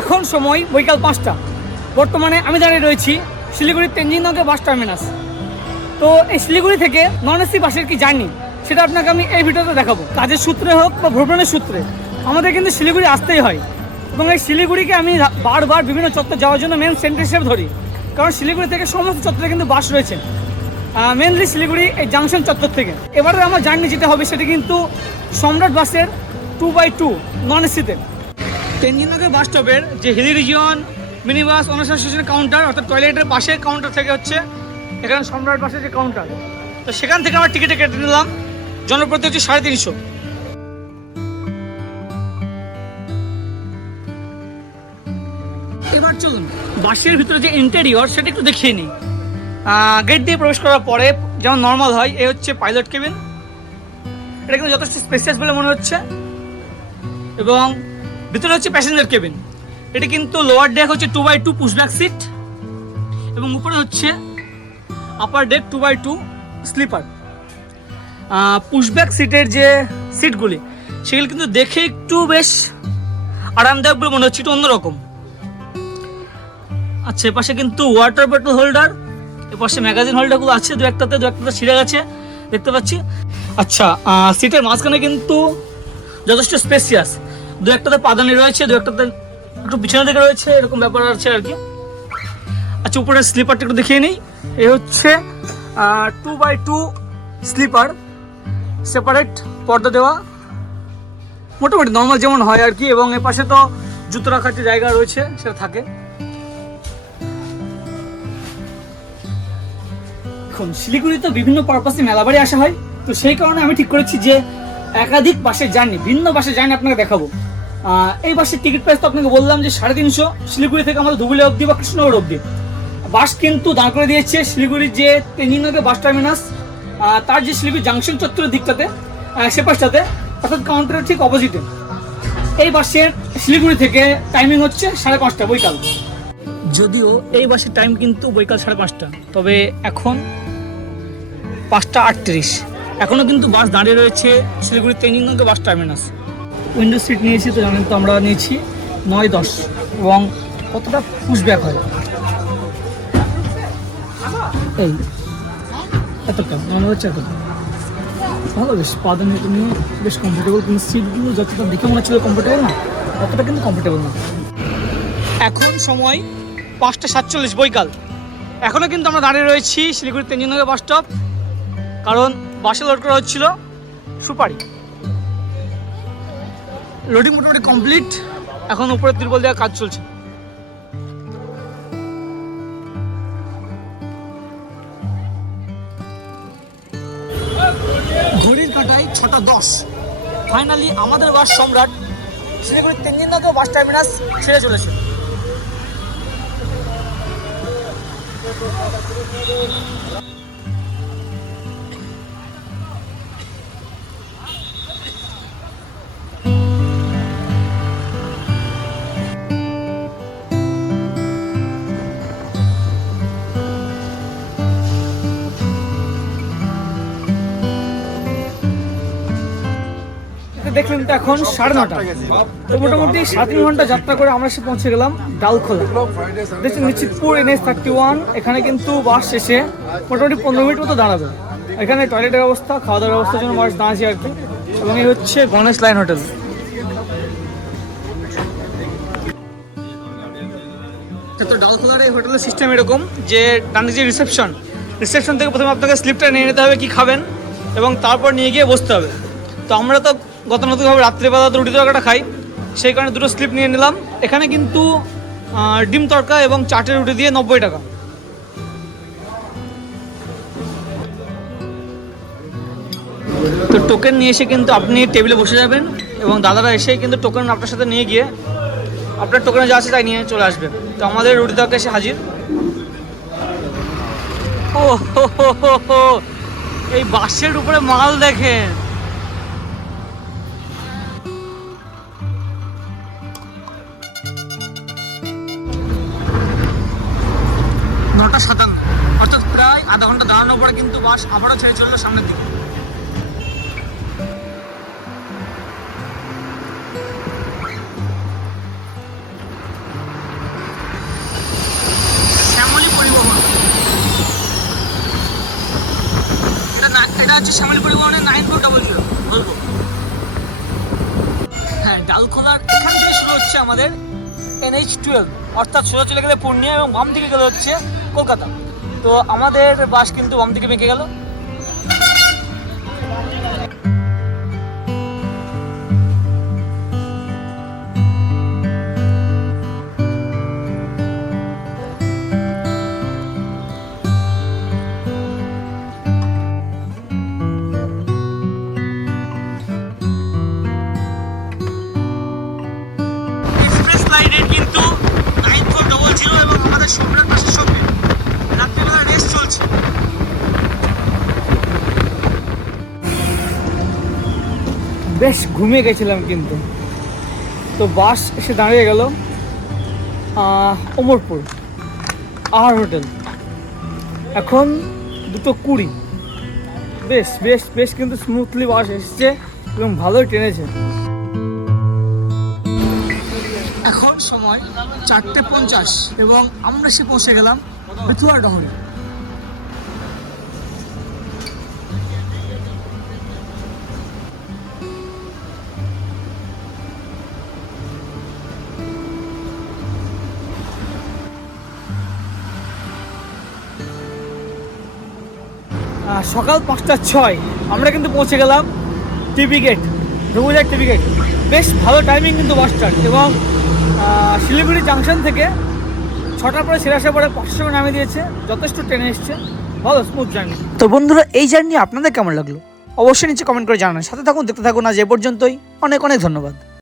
এখন সময় বৈকাল 5টা। বর্তমানে আমি দাঁড়িয়ে রয়েছি শিলিগুড়ির তেনজিং নর্গে বাস টার্মিনাস। তো এই শিলিগুড়ি থেকে নন এসি বাসের কি জার্নি সেটা আপনাকে আমি এই ভিডিওতে দেখাবো। কাজের সূত্রে হোক বা ভ্রমণের সূত্রে আমাদের কিন্তু শিলিগুড়ি আসতেই হয়, এবং এই শিলিগুড়িকে আমি বারবার বিভিন্ন চত্বর যাওয়ার জন্য মেন সেন্টার হিসেবে ধরি, কারণ শিলিগুড়ি থেকে সমস্ত চত্বরে কিন্তু বাস রয়েছে, মেনলি শিলিগুড়ি এই জাংশন চত্বর থেকে। এবারে আমার জার্নি যেটা হবে সেটা কিন্তু সম্রাট বাসের 2x2 নন এসিতে। তেনজিং নর্গের বাস স্টপের যে হিলি রিজিয়ন মিনি বাস অনার্স স্টেশনের কাউন্টার, অর্থাৎ টয়লেটের পাশে কাউন্টার থেকে হচ্ছে এখানে সম্রাট বাসের যে কাউন্টার, তো সেখান থেকে আমরা টিকিটে কেটে নিলাম। জনপ্রতি হচ্ছে 350। এবার চলুন বাসের ভিতরে যে ইন্টেরিয়র সেটা একটু দেখিয়ে নিই। গেট দিয়ে প্রবেশ করার পরে যেমন নর্মাল হয়, এই হচ্ছে পাইলট কেবিন। এটা কিন্তু যথেষ্ট স্পেসিয়াস বলে মনে হচ্ছে, এবং ভিতরে হচ্ছে প্যাসেঞ্জার কেবিন। এটি কিন্তু লোয়ার ডেক হচ্ছে 2x2 পুশব্যাক সিট, এবং উপরে হচ্ছে আপার ডেক 2x2 স্লিপার। পুশব্যাক সিটের যে সিটগুলি সেগুলি কিন্তু দেখে একটু বেশ আরামদায়ক বলে মনে হচ্ছে, একটু অন্যরকম। আচ্ছা, এপাশে কিন্তু ওয়াটার বটল হোল্ডার, এপাশে ম্যাগাজিন হোল্ডারগুলো আছে, দু একটাতে ছিঁড়ে গেছে দেখতে পাচ্ছি। আচ্ছা, সিটের মাঝখানে কিন্তু যথেষ্ট স্পেসিয়াস, দু একটাতে পাদানি রয়েছে, দু একটাতে একটু পিছনে দিকে রয়েছে, এরকম ব্যাপার আছে আর কি। আচ্ছা, উপরে স্লিপারটা একটু দেখিয়ে নিই। এই হচ্ছে 2x2 স্লিপার, সেপারেট পর্দা দেওয়া, মোটামুটি নর্মাল যেমন হয় আর কি, এবং এর পাশে তো জুতো রাখার যে জায়গা রয়েছে সেটা থাকে। এখন শিলিগুড়িতে বিভিন্ন পারপাসে মেলাবাড়ি আসা হয়, তো সেই কারণে আমি ঠিক করেছি যে একাধিক বাসের জার্নি, ভিন্ন বাসের জার্নি আপনাকে দেখাবো। এই বাসের টিকিট প্রাইস তো আপনাকে বললাম যে 350 শিলিগুড়ি থেকে আমাদের ধুবুলি অবধি বা কৃষ্ণনগর অবধি। বাস কিন্তু দাঁড় করে দিয়েছে শিলিগুড়ির যে তেনজিং নর্গের বাস টার্মিনাস, তার যে শিলিগুড়ি জাংশন চত্বরের দিকটাতে, সে পাশটাতে, অর্থাৎ কাউন্টারের ঠিক অপোজিটে। এই বাসের শিলিগুড়ি থেকে টাইমিং হচ্ছে 5:30 বৈকাল। যদিও এই বাসের টাইম কিন্তু বৈকাল 5:30, তবে এখন 5:38। এখনও কিন্তু বাস দাঁড়িয়ে রয়েছে শিলিগুড়ি তেনজিং নর্গের বাস টার্মিনাস। উইন্ডো সিট নিয়েছি তো জানেন, তো আমরা নিয়েছি 9-10, এবং কতটা পুশব্যাক হয় এই এতটা মনে হচ্ছে, এতটা ভালো, বেশ পাদানি নিয়ে বেশ কমফোর্টেবল। কিন্তু সিটগুলো যতটা দেখে মনে হচ্ছিল কমফোর্টেবল না, অতটা কিন্তু কমফোর্টেবল না। এখন সময় 5:47 বৈকাল। এখনও কিন্তু আমরা দাঁড়িয়ে রয়েছি শিলিগুড়ি তেনজিং নর্গের বাস স্টপ, কারণ বাসে লোড করা হচ্ছিল সুপারি। লোডিং মোটামুটি কমপ্লিট, এখন উপরে তিরপল দেওয়ার কাজ চলছে। ঘড়ির কাঁটায় 6:10। ফাইনালি আমাদের বাস সম্রাট শিলিগুড়ি তেনজিং নর্গের বাস টার্মিনাস ছেড়ে চলেছে। দেখলেন তো এখন 9:30, তো মোটামুটি 3.5 ঘন্টা যাত্রা করে আমরা এসে পৌঁছে গেলাম ডালখোলা। দেখছেন নিশ্চিতপুর NH31। এখানে কিন্তু বাস শেষে মোটামুটি 15 মিনিট মতো দাঁড়াবে। এখানে টয়লেটের ব্যবস্থা, খাওয়া দাওয়ার ব্যবস্থার জন্য মানুষ দাঁড়াচ্ছে আর কি, এবং এই হচ্ছে গণেশ লাইন হোটেল। তো ডালখোলার এই হোটেলের সিস্টেম এরকম যে ডানে যে রিসেপশন থেকে প্রথমে আপনাকে স্লিপটা নিয়ে নিতে হবে কি খাবেন, এবং তারপর নিয়ে গিয়ে বসতে হবে। তো আমরা তো গতানুগতিকভাবে রাত্রিবেলা তো রুটি তরকাটা খাই, সেই কারণে দুটো স্লিপ নিয়ে নিলাম। এখানে কিন্তু ডিম তরকা এবং চাটের রুটি দিয়ে 90 টাকা। তো টোকেন নিয়ে এসে কিন্তু আপনি টেবিলে বসে যাবেন, এবং দাদারা এসে কিন্তু টোকেন আপনার সাথে নিয়ে গিয়ে আপনার টোকেনে যা আছে তাই নিয়ে চলে আসবে। তো আমাদের রুটি তরকা এসে হাজির। ও হো, এই বাসের উপরে মাল দেখেন। 9:57, অর্থাৎ প্রায় আধা ঘন্টা দাঁড়ানোর পরে কিন্তু বাস আবারও ছেড়ে চললো সামনের দিকে। হচ্ছে শ্যামলী পরিবহনের 9400 বলবো। হ্যাঁ, ডালখোলার এখান থেকে শুরু হচ্ছে আমাদের NH12, অর্থাৎ সোজা চলে গেলে পূর্ণিয়া এবং বাম দিকে গেলে হচ্ছে কলকাতা। তো আমাদের বাস কিন্তু বাম দিকে বেঁকে গেল। এক্সপ্রেস লাইনের কিন্তু 9400 এবং আমাদের সম্রাট বাসের সঙ্গে রাত্রিবেলা রেস চলছে। বেশ ঘুমিয়ে গেছিলাম কিন্তু। তো বাস এসে দাঁড়িয়ে গেল অমরপুর আহার হোটেল। এখন 2:20। বেশ বেশ বেশ কিন্তু স্মুথলি বাস এসছে এবং ভালোই টেনেছে। এখন সময় 4:50 এবং আমরা এসে পৌঁছে গেলাম বেথুয়া ডহরে। সকাল 5:06 আমরা কিন্তু পৌঁছে গেলাম টিভি গেট, রঘুজার টিভি গেট। বেশ ভালো টাইমিং কিন্তু বাসটার, এবং শিলিগুড়ি জাংশন থেকে 6টার পরে ছেড়ে আসার পরে 500 টাকা নামিয়ে দিয়েছে। যথেষ্ট ট্রেনে এসছে, ভালো স্মুথ জার্নি। তো বন্ধুরা, এই জার্নি আপনাদের কেমন লাগলো অবশ্যই নিচে কমেন্ট করে জানান। সাথে থাকুন, দেখতে থাকুন। আজ এ পর্যন্তই। অনেক অনেক ধন্যবাদ।